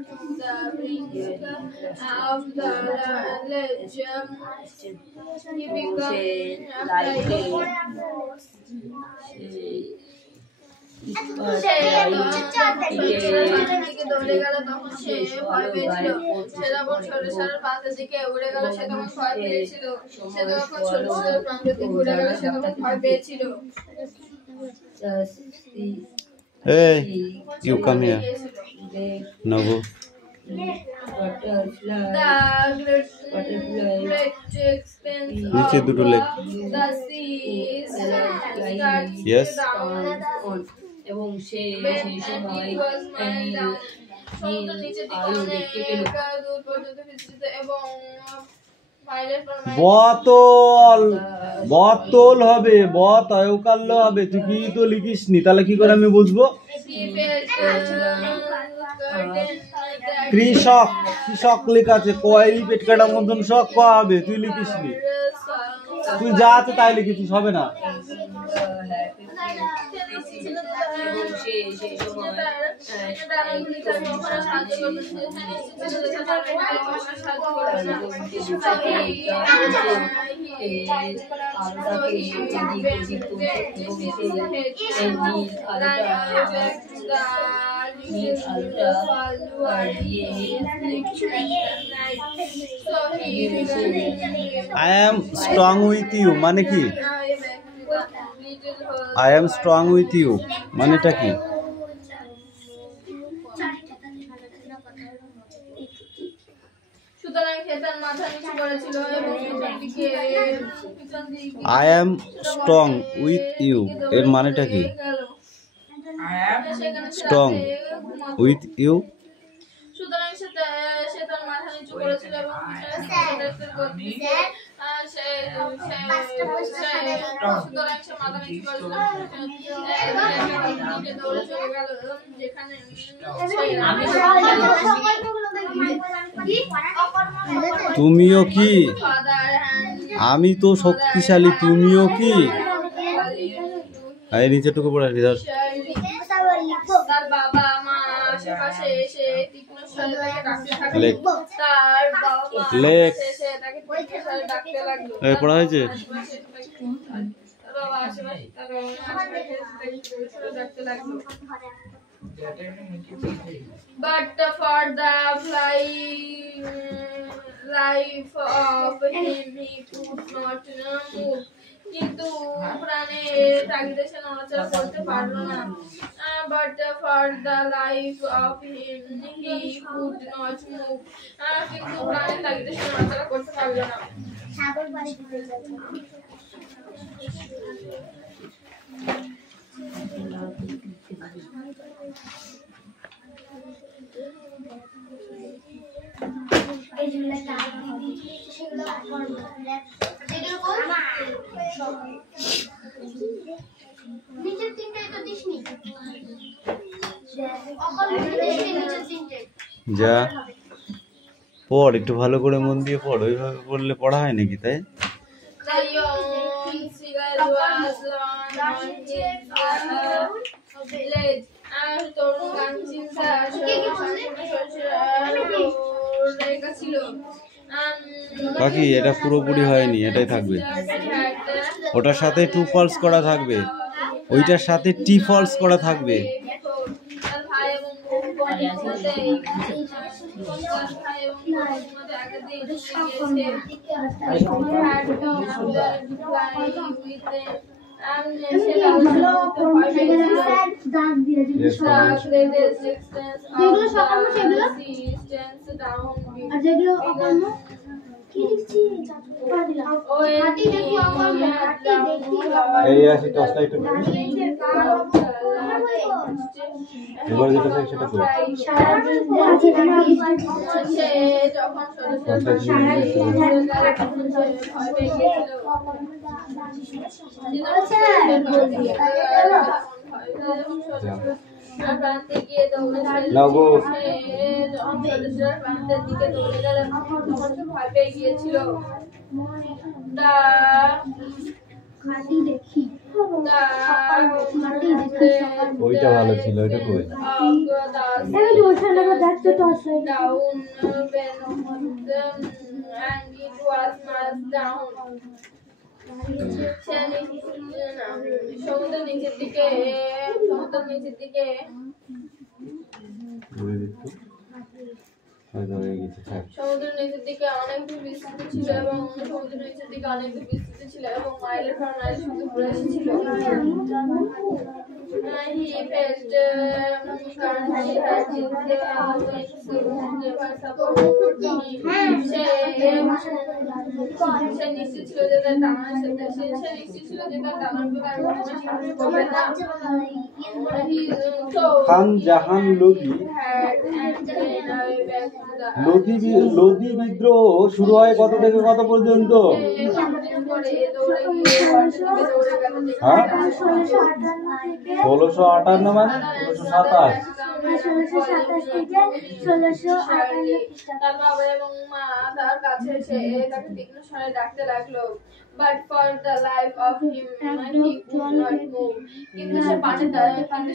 to the brink of the ledge. He became like দৌড়ে গেল তখন সে ভয় পেয়েছিল সে যখন সরিষার পাতের দিকে উড়ে গেল সে তখন ভয় পেয়েছিল সে যখন সরিষার প্রান্তের দিকে উড়ে গেল সে তখন ভয় পেয়েছিল Hey, you come here. No go. নিচে দুটো লেগ yes এবং সে সেই সময় বতল বতল হবে বতয়কাল্য হবে তুই কি তো লিখিস নি তাহলে কি করে আমি বুঝবো কৃষক কৃষক লেখা আছে কয়েরি পেট কাটা মতন শখ ক হবে তুই লিখিস নি তুই যা আছে তাই লিখেছিস হবে না I am strong with you মানে কি I am strong with you মানেটা কি I am strong with you এর মানেটা কি strong with you সুতরাং সে তার মাথা নিচু করেছিল এবং তুমিও কি আমি তো শক্তিশালী তুমিও কি এই নিচেটুকু পড়ে আসবি ধর তার বাবা মা আশেপাশে এসে তীক্ষ্ণ স্বরে তাকে ডাকতে থাকলো তার বাবা লেখ এসে তাকে তীক্ষ্ণ স্বরে ডাকতে লাগলো এই পড়া হয়েছে তার বাবা আশেপাশে ডাকতে লাগলো but for the life of him he could not move কিন্তু প্রাণের তাগিদে সে নড়াচড়া করতে পারলো না but for the life of him he could not move কিন্তু প্রাণের তাগিদে সে নড়াচড়া করতে পারলো না যা পড় একটু ভালো করে মন দিয়ে পড় ওইভাবে পড়লে পড়া হয় নাকি তাই বাকি এটা পুরোপুরি হয়নি এটাই থাকবে ওটার সাথে টু ফলস করা থাকবে ওইটার সাথে টি ফলস করা থাকবে এবার যেটা চাই সেটা করো প্রান্তে গিয়ে দৌড়ে প্রান্তের দিকে দৌড়ে গেল তখন সে ভয় পেয়ে গিয়েছিল ওইটা ভালো ছিল, ওইটা কই? সমুদ্রের নিচের দিকে হয়ে গেছে, থাক। সমুদ্রের নিচের দিকে অনেক বিস্তৃত ছিল এবং সমুদ্রের নিচের দিকে অনেক বিস্তৃত ছিল এবং মাইলের পর মাইল শুধু ঘুরে এসেছিল। He faced currency had never support him. সে নিশ্চিত ছিল যে তার টানার সাথে সে নিশ্চিত ছিল যে তার টানার করবে না। খান জাহান লোদি বিদ্রোহ শুরু হয় কত থেকে কত পর্যন্ত? হ্যাঁ, 1658 মানে 1627। তার বাবা এবং মা তার কাছে এসে তাকে তীক্ষ্ণ স্বরে ডাকতে লাগলো, but for the life of him he could not move. কিন্তু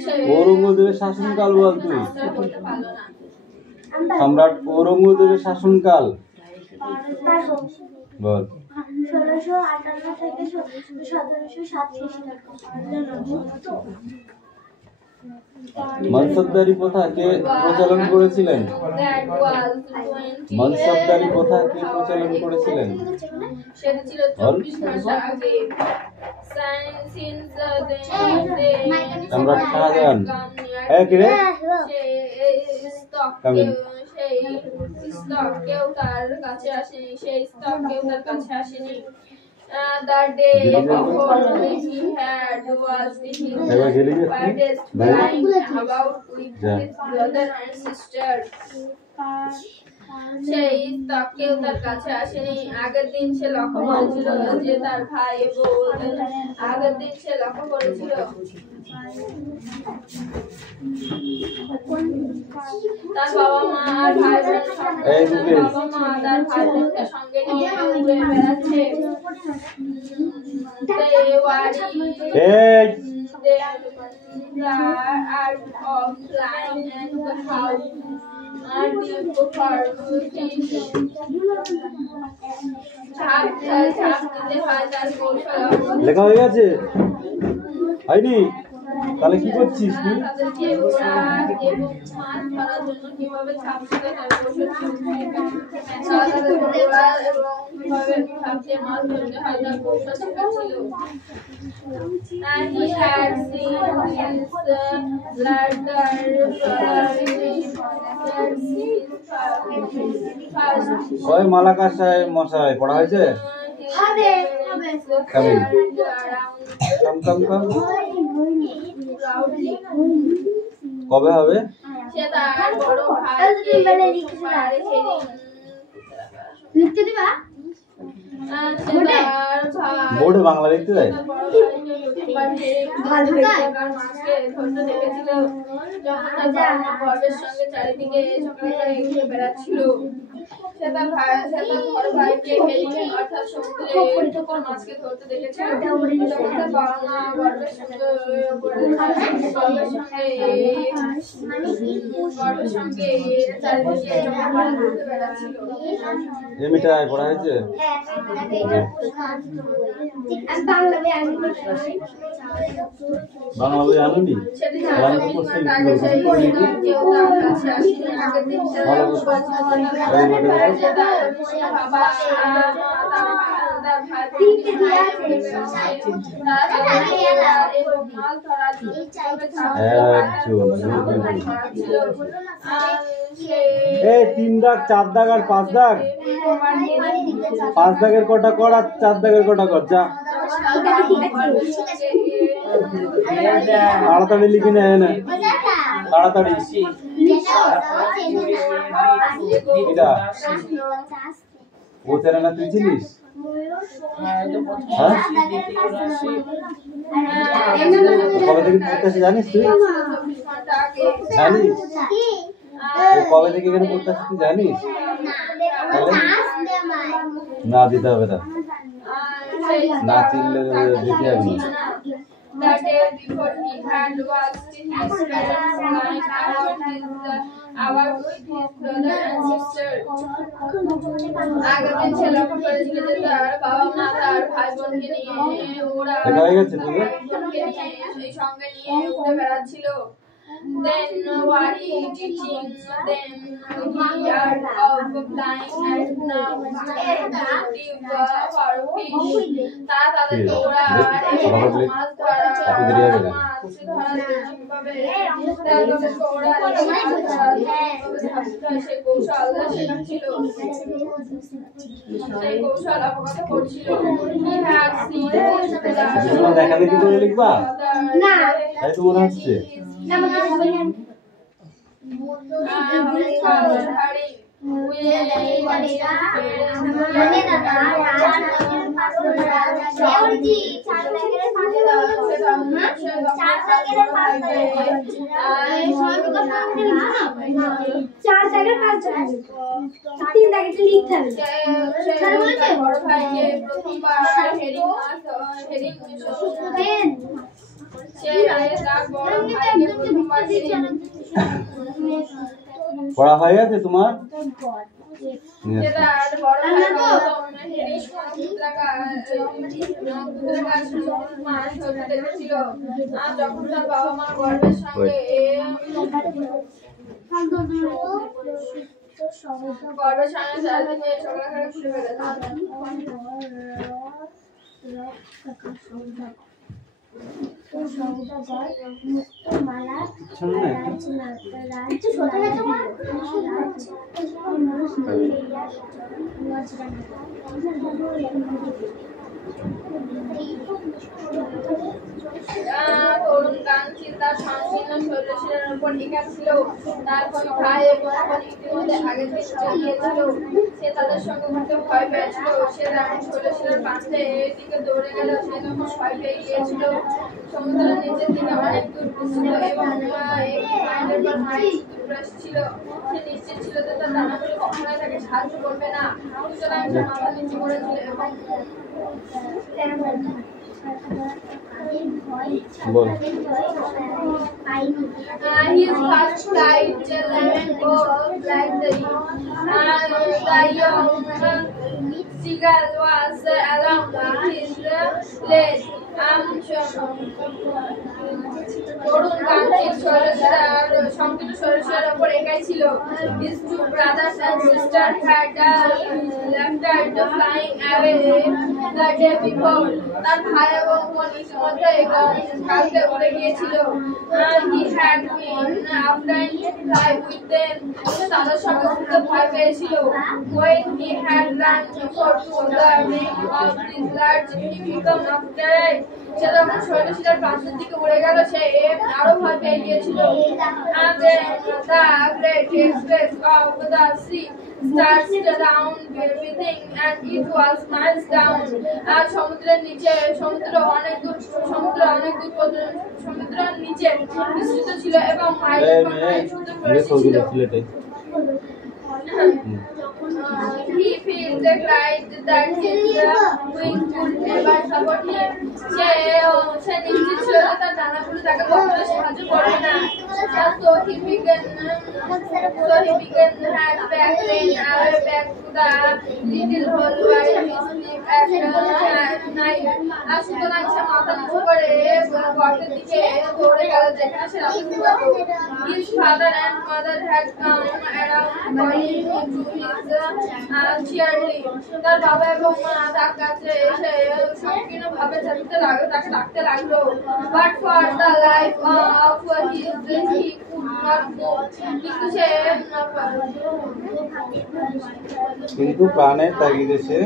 সে ঔরঙ্গজেবের শাসনকাল বল তুই। বলতে পারলো না। সম্রাট ঔরঙ্গজেবের শাসনকাল বল। 1658 থেকে 1707 মনসবদারি প্রথা কে প্রচলন করেছিলেন? মনসবদারি প্রথা কে প্রচলন করেছিলেন? সেটা ছিল 24 ঘন্টা আগে। সম্রাট শাহজাহান। কি রে? সেই স্তক কেউ তার কাছে আসেনি, সেই স্তক কেউ তার কাছে আসেনি। The day before he had was his widest flying about with his brother and sister. সেই স্তক কেউ তার কাছে আসেনি। আগের দিন সে লক্ষ্য করেছিল যে তার ভাই বোন আগের দিন সে লক্ষ্য করেছিল তার বাবা মা আর ভাই বোনকে সঙ্গে নিয়ে উড়ে বেড়াচ্ছে। Art of flying and the house are beautiful for লেখা হয়ে গেছে? হয়নি? তাহলে কি করছিস তুই? তাদেরকে ওরা এবং মাছ ধরার জন্য কিভাবে ছাপ শিখে তার কৌশল এবং কিভাবে ছাপতে মাছ ধরতে হয় তার কৌশল শেখাচ্ছিল। And he had seen his ওই মালাকার সাহেব মশাই পড়া হয়েছে? কবে হবে? বোর্ডে বাংলা লিখতে দেয়? সঙ্গে চারিদিকে ঘুরে বেড়াচ্ছিল। সে তার ভাইকে অর্থাৎ সমুদ্রে মাছকে ধরতে দেখেছিল। তার বাবা মা গর্বের সঙ্গে চারিদিকে ঘুরতে বেড়াচ্ছিল। এমিটায় পড়া হয়েছে? বাংলা বই আনুনি? এই 3 দাগ 4 দাগ আর 5 দাগ। 5 দাগের কটা কর আর 4 দাগের কটা কর। যা তাড়াতাড়ি লিখে নেয় না, তাড়াতাড়ি। ও তেরা না তুই চিনিস? হ্যাঁ, কবে থেকে পড়তে জানিস তুই? জানিস কবে থেকে এখানে পড়তে তুই জানিস? না দিতে হবে না, না চিনলে দিতে হবে না। The day before he had watched his parents flying about with his brother and sister. আগের দিন সে লক্ষ্য করেছিল যে তার বাবা মা তার ভাই বোনকে নিয়ে ওরা সেই সঙ্গে নিয়ে উড়ে বেড়াচ্ছিল। Then what he teaching them the art of flying and now তারা তাদেরকে ওরা মাছ ধরা সেই কৌশল শেখাচ্ছিল, সেই কৌশল অবগত করছিল। দেখা দেখি করে লিখবা না তাই তো মনে হচ্ছে। বড় ভাইকে প্রথমবার হেরিং মাছ পড়া হয়ে গেছে তোমার? যখন তার বাবা মা গর্বের সঙ্গে সারাদিনে সকালে ঘুরে বেড়াচ্ছে। তরুণ গানচিল তার সংকীর্ণ শৈলশিলার উপর এঁকেছিল। তার কোন ভাই এবং বোন ইতিমধ্যে আগের দিন চলে গিয়েছিল। সে তাদের সঙ্গে ঘুরতে ভয় পেয়েছিল। সে যেমন শৈলশিলার প্রান্তের দিকে দৌড়ে গেল, সে তখন ভয় পেয়ে গিয়েছিল। সমুদ্রের নিচের দিকে অনেক দূর ছিল এবং একটি মাইলের পর মাইল দূর ছিল। সে নিশ্চিত ছিল যে তার ডানাগুলো কখনোই তাকে সাহায্য করবে না। সুতরাং সে মাথা নিচু করেছিল এবং his first flight land goes like the young seagull was along his leg. তরুণ গানচিল শৈলশিলার সংকীর্ণ শৈলশিলার উপর একাই ছিল। His two brothers and sisters had left flying away the day before. তার ভাই এবং বোন ইতিমধ্যে কালকে উড়ে গিয়েছিল। He had been afraid to fly with them. তাদের সঙ্গে উড়তে ভয় পেয়েছিল। When he had run for to the neck of this large he became afraid. সে যখন শৈলশিলার প্রান্তের দিকে উড়ে গেল, সে আরো ভয় পেয়ে গিয়েছিল। And then the great express of the sea started around everything and it was miles down. আর সমুদ্রের নিচে সমুদ্রের অনেক দূর সমুদ্রের নিচে বিস্তৃত ছিল এবং মাইলের পর মাইল সমুদ্র ছিল। He felt the pride that his wings would never support him. সে নিশ্চিত ছিল যে তার ডানাগুলো তাকে কখনো সাহায্য করবে না। So he began had back then away back to the little hole where he slept at night. আর সুতরাং সে মাথা নিচু করে গর্তের দিকে দৌড়ে গেল যেখানে সে রাতে ঘুমাতো। His father and mother had come around calling him to his cheerily. তার বাবা এবং মা তার কাছে এসে সংকীর্ণভাবে তাকে ডাকতে লাগলো। But for the life of his dreams he could not move. কিন্তু প্রাণের তাগিদে সে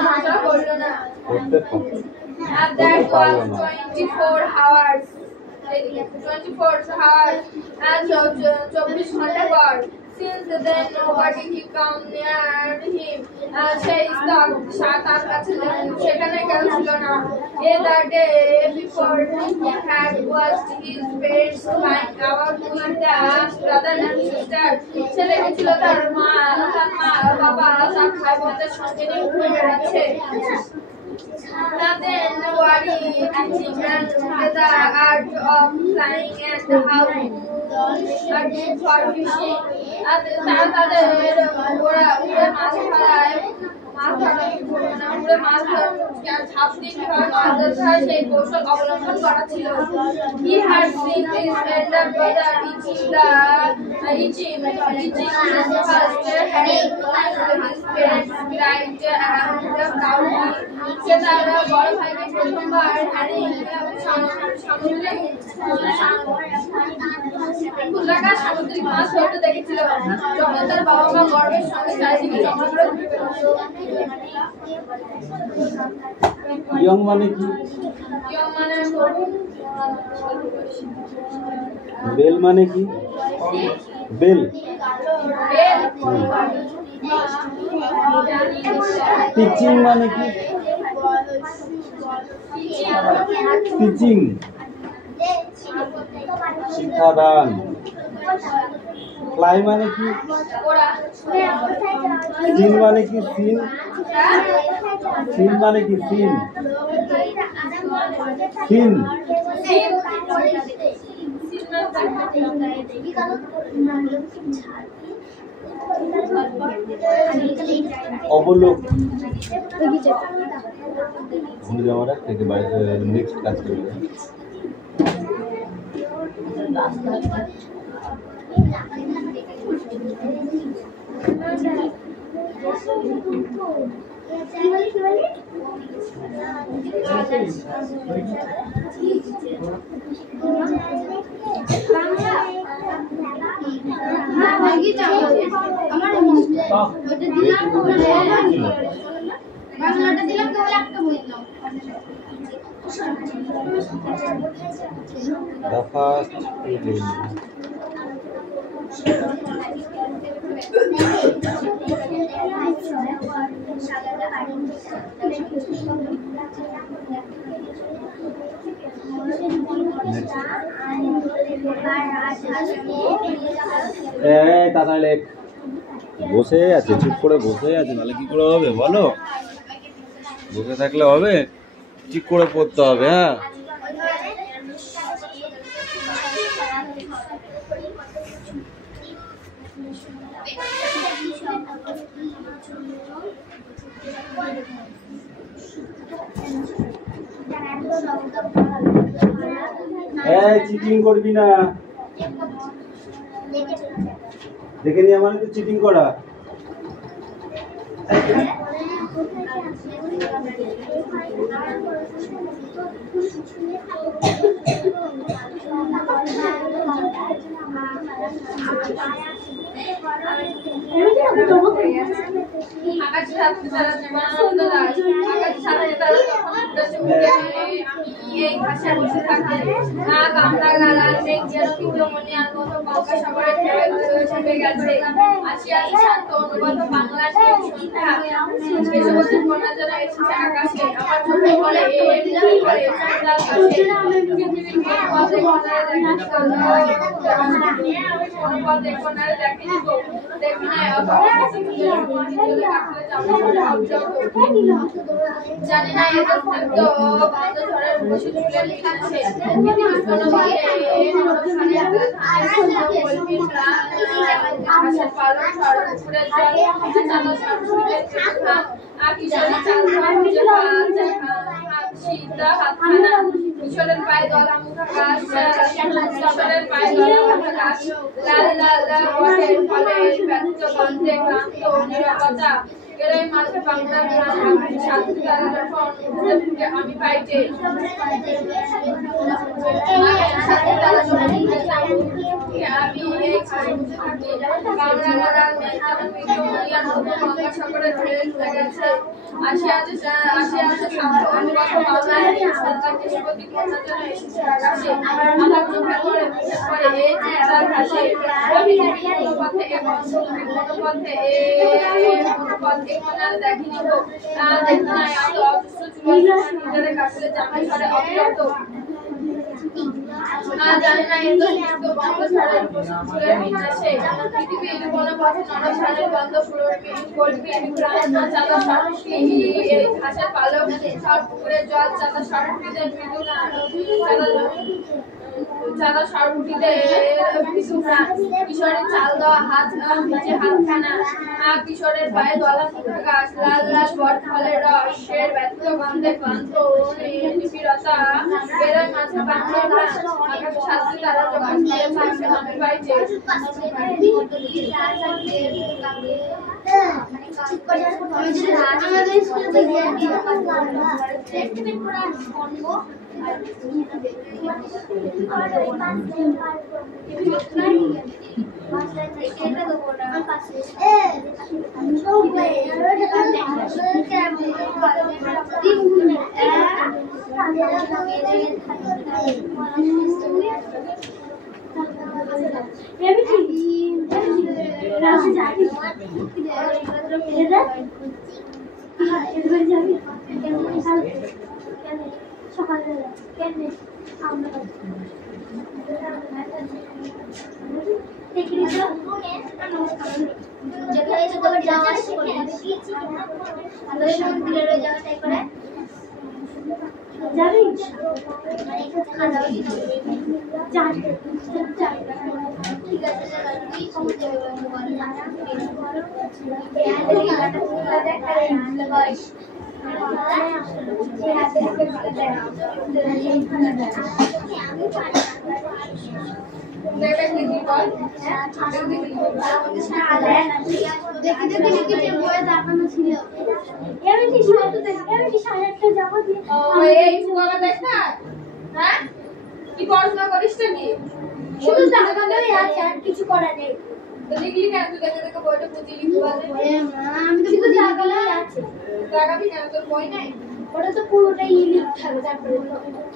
নড়াচড়া করলো না। করতে পারল And that was 24 hours. 24 hours and 24 ঘন্টা পর। Since then nobody he come near him. সেই তার কাছে সেখানে কেউ ছিল না। The day before he had watched his parents flying about with the brother and sister. সে দেখেছিল তার মা বাবা তার ভাই বোনদের সঙ্গে নিয়ে ঘুরে বেড়াচ্ছে। Nothing, nobody, teaching and the art of flying and how to for fishing. And তারা তাদের ওরা উড়ে মাছ ধরায় মাছ ধরা উড়ে মাছ ঝাঁপ দিয়ে কিভাবে মাছ ধরতে হয় সেই কৌশল অবলম্বন করা ছিল। He had seen his elder brother eating his first herring with his parents right around the county. সে তার বড় ভাইকে প্রথমবার হ্যারিং সমুদ্রে কুলাকার সামুদ্রিক মাছ ধরতে দেখেছিল যখন তার বাবা মা গর্বের সঙ্গে চারিদিকে চমৎকার ইয়ং মানে কি? ইয়ং মানে বেল মানে কি? বেল টিচিং মানে কি? টিচিং শিক্ষাদান। ফ্লাই মানে কি? সিন মানে কি? সিন সিন মানে কি? সিন সিন অবলোক। আমরা থেকে বাইরে নেক্সট কাজ করি। বসে আছে, চুপ করে বসে আছে, নাহলে কি করে হবে বলো? বসে থাকলে হবে? ঠিক করে পড়তে হবে। হ্যাঁ, চিটিং করবি না। দেখে নিয়ে আমার তো চিটিং করা। জানি না এত শব্দ বন্ধ ঝড়ের বসে তুলে লিখেছে কিশোরের পায়ে দলা মুখা গাছ, কিশোরের পায়ে দলা মুখা গাছ, লাল লাল ওঠের ফলে ব্যর্থ গন্ধে ক্লান্ত নীরবতা। এরাই মাঝে বাংলার শান্তি দ্বারা যখন উঠে ফুটে আমি পাইতে আমি এই বাংলা গড়ার গঙ্গা সাগরের ঢেউ উঠে গেছে। আসিয়াছে শান্ত অনুগত বাংলার সন্তান দেশপতি কন্যা যেন এসেছে আকাশে। আমার চোখে পড়ে এই চিন্তার ভাসে পথে এ পথে এ কোনার দেখিনি গো, দেখি নাই অত অজস্র চুল নিজেদের কাছে জামাই ঘরে অবিরত। জানি না এত নিত্য বন্ধ ছাড়ের ফুলের বিন্যাসে পৃথিবীর কোনো পথে নড়াছাড়ের গন্ধ ফুলবি প্রাণ চাঁদা সরস্বতী এই ঘাসের পালক সব পুকুরের জল চাঁদা সরস্বতীদের মৃদু চাঁদা সরস্বতীদের মৃদু প্রাণ কিশোরের চাল দেওয়া হাত নিচে হাতখানা কিশোরের পায়ে দলা মুখা গাছ লাল লাল বট ফলের রস শের ব্যর্থ গন্ধে ক্লান্ত নিবিড়তা বেরোয় মাঝে বাংলার প্রাণ আকাশ সাথে তারা যখন চলেছে আমি বাইছে আমাদের স্কুলে সকালবেলা কেন আমরা যেখানে যাওয়া মন্দিরের জায়গাটাই করে যাবি ঠিক আছে কি পড়াশোনা করিস নাকি শুধু টাকাগুলোই আছে আর কিছু করা নেই লিখলি কেন তুই দেখে দেখে বইটা পুঁতি লিখতে পারলে আমি তো শুধু টাকাগুলোই আছে টাকাবি কেন তোর বই নাই ওটা তো পুরোটাই লিখতে হবে তারপরে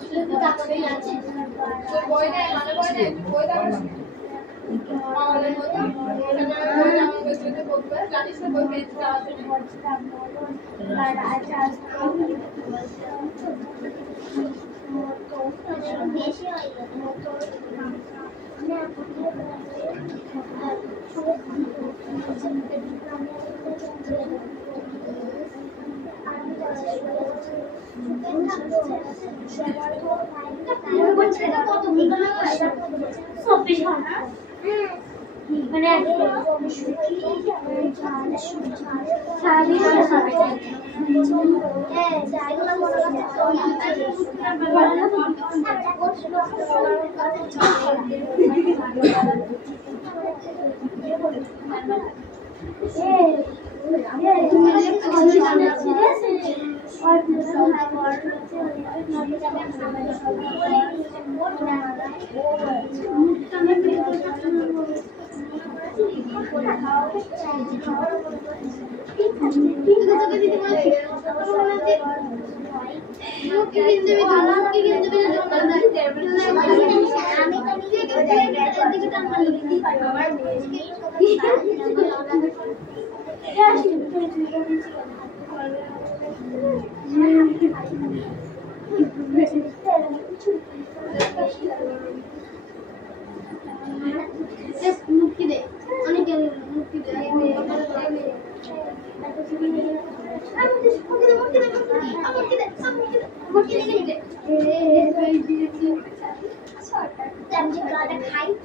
শুধু টাকাগুলোই আছে তোর বই নাই মানে বই নাই তুই বই দেখাস আমাদের মতো এখানে বই আমি বেশিতে বলবে জানিস না বই পেজ দেওয়া আছে আর আচ্ছা বেশি হয় মানে মুক্তি দে অনেক মুক্তি দে খাই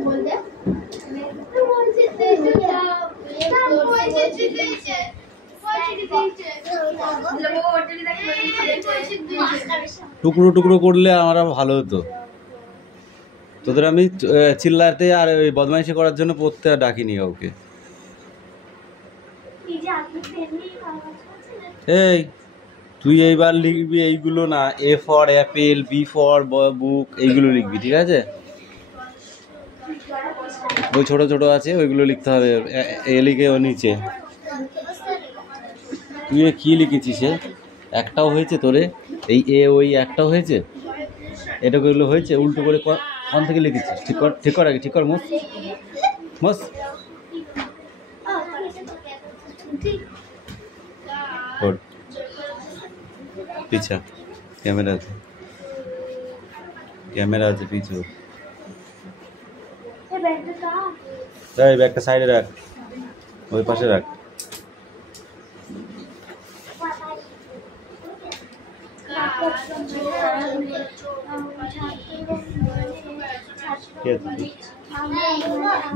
বলতে টুকরো টুকরো করলে আমরা ভালো হতো। তোদের আমি চিল্লাতে আর ওই বদমাইশি করার জন্য পড়তে ডাকিনি কাউকে। এই তুই এইবার লিখবি এইগুলো না, A for apple, B for book, এইগুলো লিখবি, ঠিক আছে? ওই ছোট ছোট আছে ওইগুলো লিখতে হবে, এ লিখে ও নিচে। তুই কি লিখেছিস? একটাও হয়েছে তোরে? এই এ ওই একটাও হয়েছে? এটা এগুলো হয়েছে উল্টো করে কোন থেকে লিখেছিস? ঠিক কর আগে, ঠিক কর মোস মোস কর পিছা ক্যামেরা আছে পিছু। এই ব্যাগটা সাইডে রাখ, ওই পাশে রাখ।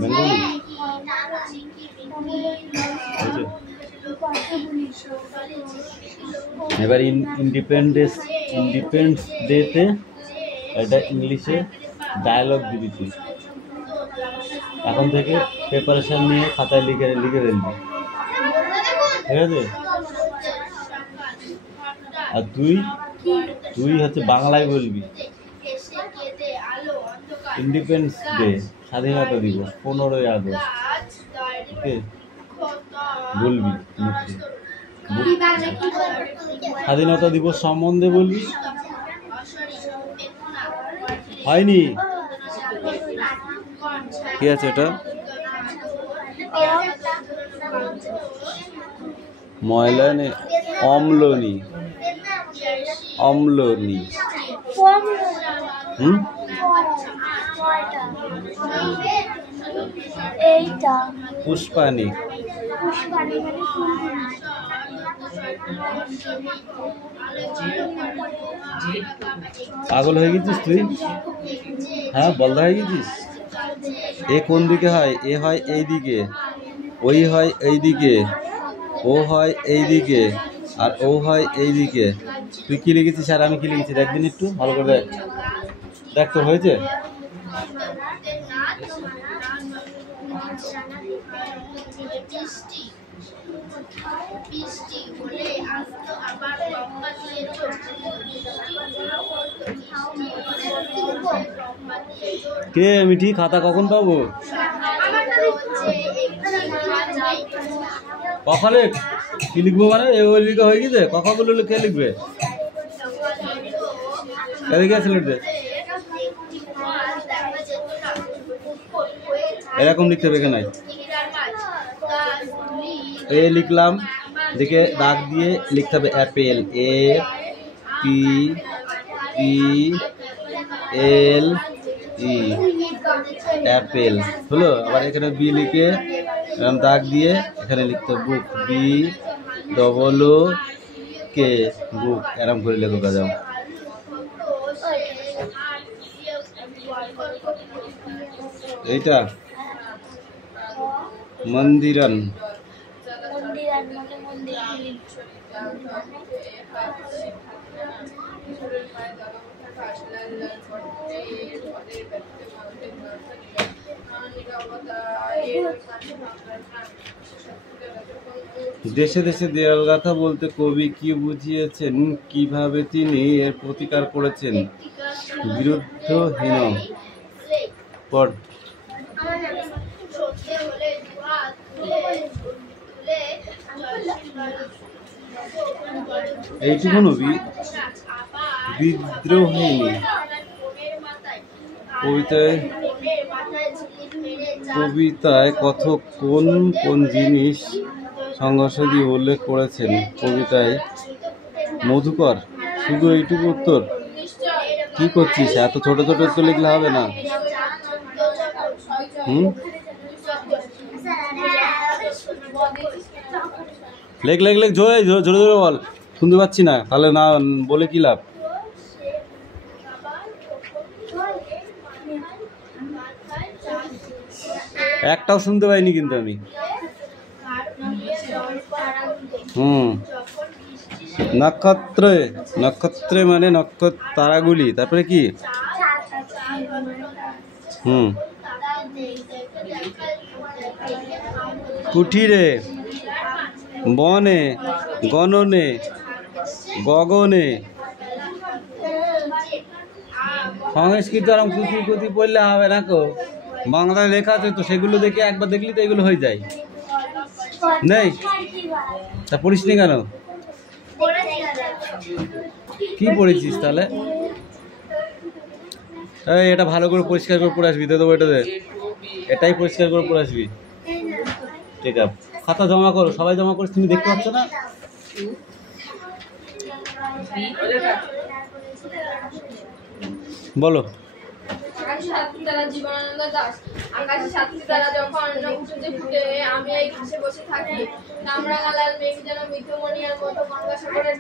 বেঙ্গলি এবার ইন্ডিপেন্ডেন্স ডেতে এটা ইংলিশে ডায়লগ দিবি তুই। এখন থেকে প্রিপারেশন নিয়ে খাতায় লিখে ফেলবি, ঠিক আছে? আর তুই হচ্ছে বাংলায় বলবি ইন্ডিপেন্ডেন্স ডে, স্বাধীনতা দিবস 15ই আগস্ট, ঠিক আছে? বলবি স্বাধীনতা দিবস সম্বন্ধে বলবি। হয়নি? কি আছে এটা? ময়লা নে অম্লনী পুষ্পানি পাগল হয়ে গেছিস তুই? হ্যাঁ বলদা হয়ে গেছিস? এ কোন দিকে হয়? এ হয় এই দিকে, ওই হয় এই দিকে, ও হয় এই দিকে, আর ও হয় এই দিকে। তুই কি লিখেছিস আর আমি কি লিখেছি একদিন একটু ভালো করে দেখ তো হয়েছে? কে মিঠি খাতা কখন পাবো? কথা লেখ। কি লিখবো মানে? ওই লিখা হয়ে গেছে, কথাগুলো কে লিখবে? এদিকে সিলেটে এরকম লিখতে হবে এখানে। এ লিখলাম, দিকে দাগ দিয়ে লিখতে হবে Apple, A P E L E, Apple হলো। আবার এখানে বি লিখে এরকম দাগ দিয়ে এখানে লিখতে হবে বুক, বি ডবল ও কে, বুক। এরকম করে লেখো কাজাও। এইটা মন্দিরন, দেশে দেশে দেয়াল গাথা বলতে কবি কি বুঝিয়েছেন, কিভাবে তিনি এর প্রতিকার করেছেন? বিরুদ্ধহীন পদ এইটুকুন বিদ্রোহিণী কবিতায় কথক কোন কোন জিনিস সংঘর্ষ দিয়ে উল্লেখ করেছেন? কবিতায় মধুকর। শুধু এইটুকু উত্তর? কি করছিস? এত ছোট ছোট উত্তর লিখলে হবে না। লেখ লেখ লেখ, জোরে জোরে জোরে বল, শুনতে পাচ্ছি না। তাহলে না বলে কি লাভ? একটাও শুনতে পাইনি কিন্তু আমি। নক্ষত্রে, নক্ষত্রে মানে নক্ষত্র তারাগুলি। তারপরে কি? কুঠিরে, বনে, গণনে, গগনে। সংস্কৃত আর কুতি পড়লে হবে না কো, বাংলায় লেখা আছে তো, সেগুলো দেখে একবার দেখলি তো এগুলো হয়ে যায়। নেই তা পড়িস নি কেন? কি পড়েছিস তাহলে? এই এটা ভালো করে পরিষ্কার করে পড়ে আসবি, দেবো এটাতে, এটাই পরিষ্কার করে পড়ে আসবি। ঠিক আছে, খাতা জমা করো, সবাই জমা করছে, তুমি দেখতে পাচ্ছ না? বলো। আকাশে সাতটি তারা জীবনানন্দ দাস। আকাশে সাতটি তারা যখন উঠোতে ফুটে, আমি এই ঘাসে বসে থাকি। কামরাঙালাল মেঘ যেন মিঠুমণিয়ার মতো গঙ্গাসাগরের